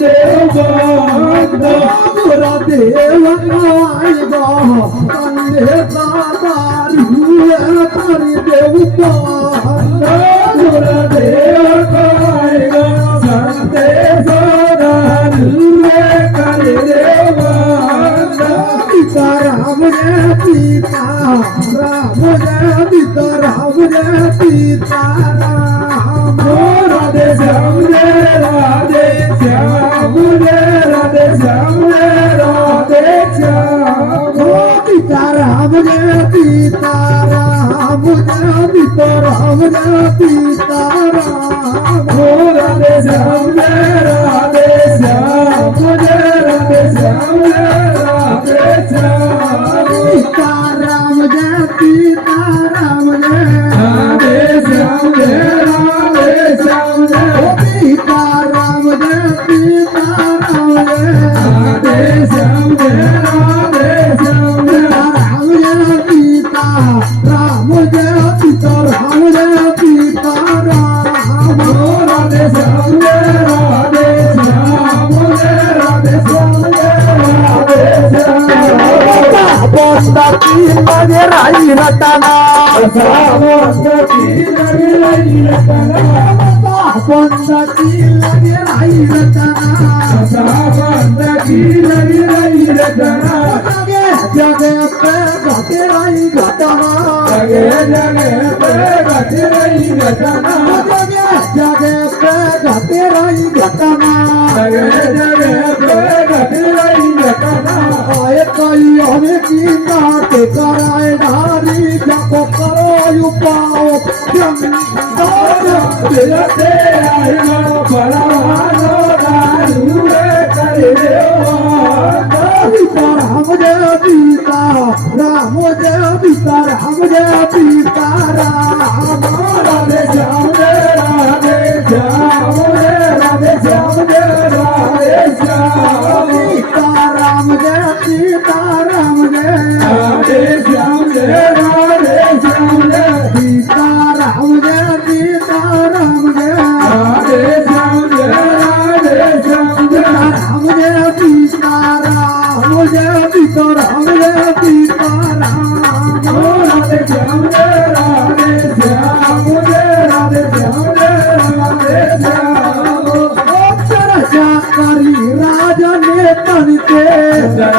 देव देव काय गो कंदे दारुए करी देव देव काय गो संते दारुए करी देव पिता राम जय पिता राम जय पिता राम जय पिता राम राधे श्याम जय राधे श्याम जय राधे श्याम जय राधे श्याम पिता राम जय पिता राम जय पिता राम जय पिता राम राधे श्याम जय राधे श्याम जय राधे श्याम जय राधे श्याम पिता राम जय पिता राम जय राधे श्याम जय राधे श्याम जय पिता राम जय पिता राम जय राधे श्याम जय राधे श्याम जय राम जय पिता राम जय पिता राम जय पिता राम राधे श्याम जय राधे श्याम जय राधे श्याम जय राधे श्याम बंदाची लगे राई रटना बंदाची लगे राई रटना बंदाची लगे राई रटना बंदाची लगे राई रटना जगे पे घटे राई घटना जगे पे घटे राई घटना जगे पे घटे राई घटना जगे पे घटे राई घटना आए कई हमें की बात कराए धारी जाको करो उपाओ दिलते आयो बड़वानो दारुए कर पिता राम जय पिता राम जय पिता राम जय पिता राम राधे श्याम जय राधे श्याम जय राधे श्याम जय राधे श्याम पिता राम जय पिता राम जय राधे श्याम जय राधे श्याम जय पिता राम जय पिता राम जय राधे श्याम जय राधे श्याम जय राम जय पिता राम जय पिता राम जय पिता राम राधे श्याम जय राधे श्याम जय राधे श्याम जय राधे श्याम चर्चा करी राजने तनिते चर्चा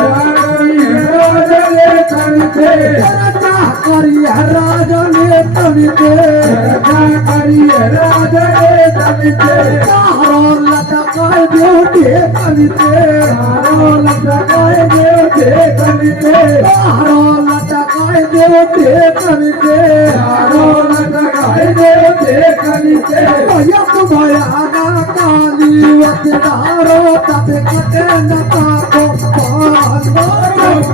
करी राजने तनिते लटकाए देवते कनिते लटकाए देवते कनिते लटकाए देवते कनिते लटकाए देवते कनिते यक भयाना काली वतदारो तबे कटे न ताको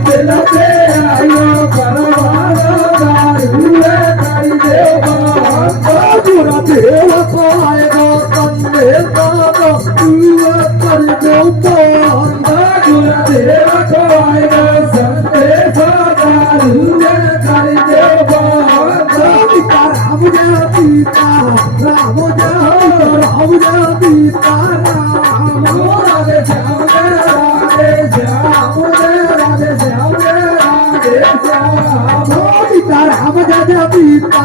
दिलते आयो परवानो दारुए करी देव देव को आएगा कंदे दानो दुआ कर दो देव को आएगा संते दारुए कर दो पिता राम जय पिता राम जय पिता राम राधे श्याम जय राधे श्याम जय राधे श्याम जय राधे श्याम पिता राम जय पिता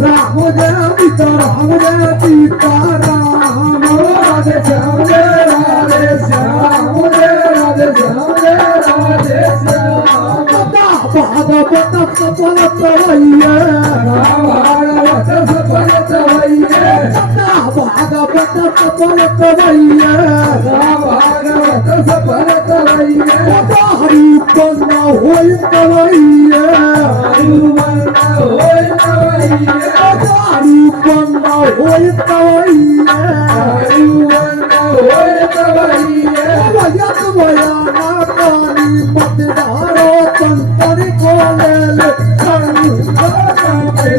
राम जय पिता राम जय पिता राम राधे श्याम जय राधे श्याम जय राधे श्याम जय राधे श्याम भागवत सफल प्रवैये भागवत सफल प्रवैये भागवत सफल प्रवैये भागवत सफल प्रवैये हरि बंदा होई प्रवैये हरि बंदा होई प्रवैये हरि बंदा होई प्रवैये हरि बंदा होई प्रवैये भयत भयाना काली मतदारो संतरी कोले संगते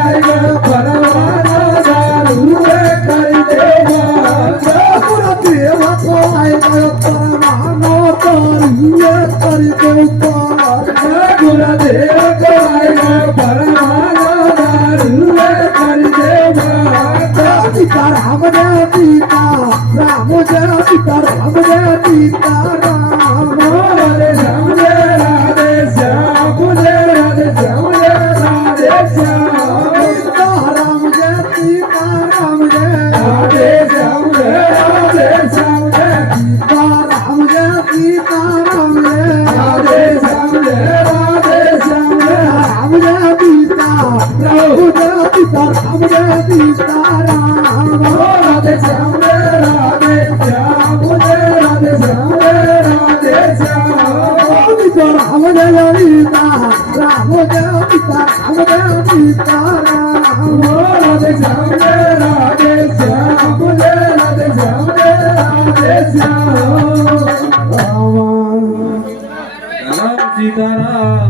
आयो परवाना दारुए कर देव को आयो परवाना दारुए कर देव को आयो परवाना दारुए कर देव पिता राम जय पिता राम जय पिता राम जय सीता राम राधे श्याम जय राधे श्याम जय राधे श्याम जय राधे श्याम सीता राम जय सीता राम जय राधे श्याम जय राधे श्याम जय सीता राम जय सीता राम जय राधे श्याम जय राधे श्याम जय राम जय सीता प्रभु जय सीता राम जय सीता राम राधे श्याम जय राधे श्याम जय राधे श्याम जय राधे श्याम राम जय सीता राम जय सीता राम जय सीता राम राधे श्याम जय राधे श्याम जय राधे श्याम जय राधे श्याम राम राम सीताराम